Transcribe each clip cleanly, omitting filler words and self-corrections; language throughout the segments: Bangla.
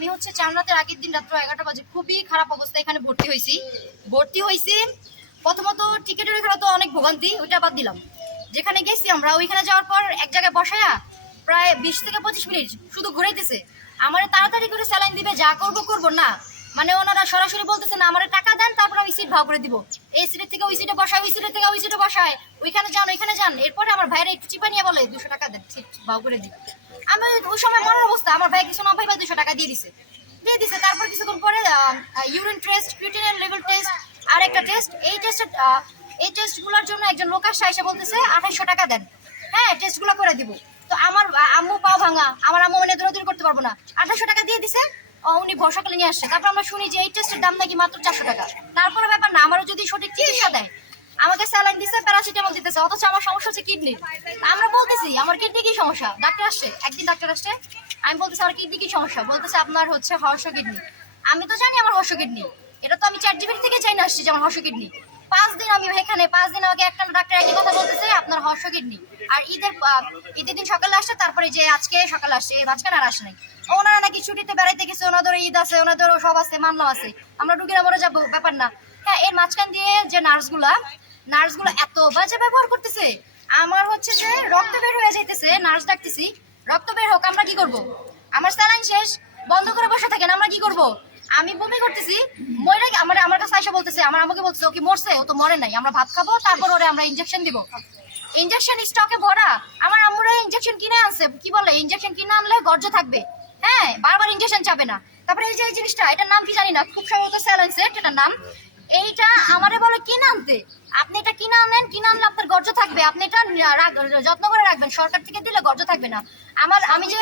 আমি হচ্ছে চার রাতের আগের দিন রাত্র 11টা বাজে খুবই খারাপ অবস্থা এখানে ভর্তি হয়েছি। প্রথমত টিকিটের এখানে তো অনেক ভোগান্তি, ওইটা বাদ দিলাম। যেখানে গেছি আমরা ওইখানে যাওয়ার পর এক জায়গায় বসায়া প্রায় 20 থেকে 25 মিনিট শুধু ঘুরাইতেছে। আমার তাড়াতাড়ি করে স্যালাইন দিবে, যা করবো না, মানে ওনারা সরাসরি বলতেছে না আমার টাকা দেন তারপর আমি সিট ভাগ করে দিব। এই সিটের থেকে ওই সিটে বসায়, ওই সিটের থেকে ওই সিটে বসায়, ওইখানে যান। এরপরে আমার ভাইরা একটু চিপা নিয়ে বলে 200 টাকা দেন, সিট ভাগ করে দিই। আমি ওই সময় মরার অবস্থা, আমার ভাই কিছু না ভাই 200 টাকা দিয়ে দিছে। তারপর কিছুক্ষণ পরে urine test, creatinine level test, আর একটা টেস্ট। এই টেস্টগুলোর জন্য একজন লোক এসে বলতেছে 2800 টাকা দেন, হ্যাঁ টেস্টগুলো করে দিব। তো আমার আম্মু পা ভাঙা, আমার আম্মু মানে দৌড়াদৌড়ি করতে পারবো না, 2800 টাকা দিয়ে দিছে। উনি বর্ষাকালে নিয়ে আসছে। তারপর আমরা শুনি যে এই টেস্টের দাম নাকি মাত্র 400 টাকা। তারপরে ব্যাপার না, আমারও যদি সঠিক চিকিৎসা দেয়, আমাকে স্যালাইন দিছে, প্যারাসিটামল দিতেছে, অথচ আমার সমস্যা হচ্ছে কিডনি। আমরা বলতেছি আমার কিডনি কি সমস্যা, ডাক্তার আসছে একদিন, আমি বলতেছি আমার কিডনি কি সমস্যা, বলতেছে আপনার হচ্ছে হর্ষ কিডনি। আমি তো জানি আমার হর্ষ কিডনি, এটা তো আমি ChatGPT থেকে চাইনা আসছি যে আমার হর্ষ কিডনি। 5 দিন আমি এখানে, 5 দিন আমাকে একটা ডাক্তার একই কথা বলতেছে আপনার হর্ষ কিডনি। আর ঈদের দিন সকালে আসছে, তারপরে যে আজকে সকালে আসছে, এই মাঝখানে আর আসে নাই। ওনারা নাকি ছুটিতে বেড়াইতে গেছে, ওনাদের ঈদ আছে, ওনাদেরও সব আছে, মামলা আছে, আমরা রুগীরা মরে যাবো, ব্যাপার না। হ্যাঁ, এর মাঝখান দিয়ে যে নার্সগুলো এত বাজে ব্যবহার করতেছে। আমার হচ্ছে যে রক্ত বের হয়ে যাইতেছে, নার্স ডাকতেছি রক্ত বের হোক, আমরা কি করব? আমার স্যালাইন শেষ, বন্ধ করে বসে থাকেন, আমরা কি করব? আমি বমি করতেছি, মরে আমার কাছে আইসা বলতেছে, আমার আমাকে বলতেছে ও কি মরছে? ও তো মরে নাই, আমরা ভাত খাবো, তারপর ওরে আমরা ইনজেকশন দিব। ইনজেকশন স্টকে ভরা, আমার আম্মুরা ইনজেকশন কিনে আনছে, কি বলে ইনজেকশন কিনে আনলে গর্জ থাকবে, হ্যাঁ বারবার ইনজেকশন চাবে না। তারপরে এই যে এই জিনিসটা, এটার নাম কি জানি না, খুব সম্ভবত স্যালাইন সেট এটার নাম। এইটা আমারে বলে কিনে আনতে, আপনি এটা কিনে আনলে আপনার গর্জ থাকবে, আপনি এটা যত্ন করে রাখবেন, সরকার থেকে দিলে গর্জ থাকবে না। আমি যে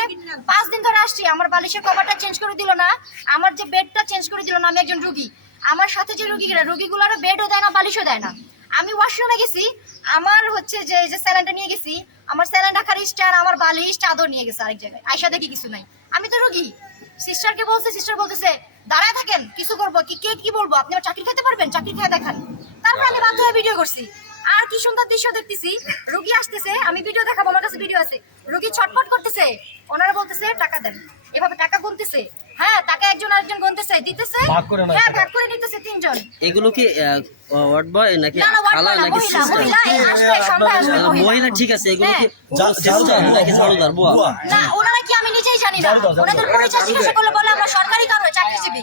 5 দিন ধরে আসছি, আমার বালিশের কভারটা চেঞ্জ করে দিল না, আমার যে বেডটা চেঞ্জ করে দিল না। আমি একজন রুগী, আমার সাথে যে রুগীগুলোর বেডও দেয় না, বালিশও দেয় না। আমি ওয়াশরুমে গেছি, আমার হচ্ছে যে স্যালাইনটা নিয়ে গেছি, আমার স্যালাইন রাখার স্ট্যান্ড, আমার বালিশ, চাদর নিয়ে গেছে আরেক জায়গায়, আয়সা দেখি কিছু নাই। আমি তো রুগী, সিস্টারকে বলছে, সিস্টার বলতেছে দাঁড়ায় থাকেন, কিছু করবো কি বলবো, আপনি আমার চাকরি খেতে পারবেন, চাকরি খেয়ে দেখান। তারপর আমি বাধ্য হয়ে ভিডিও করছি। আর কি সুন্দর দৃশ্য দেখতেছি, রুগী আসতেছে, আমি ভিডিও দেখাবো, আমার কাছে ভিডিও আছে, রুগী ছটফট করতেছে, ওনারা বলতেছে টাকা দেন, এভাবে টাকা গুনতেছে। হ্যাঁ, টাকা একজন আরেকজন গুনতেছে, দিতেছে, হ্যাঁ ভাগ করে নিতেছে 3 জন। এগুলো কি ওয়ার্ড বয় নাকি খালা নাকি মহিলা? ঠিক আছে, এগুলো কি নাকি ঝাড়ুদার বুয়া? না, ওনারা কি আমি নিজেই জানি না, ওনাদের পরিচয় জিজ্ঞাসা করলে বলে আমরা সরকারি কারণে চাকরিজীবী।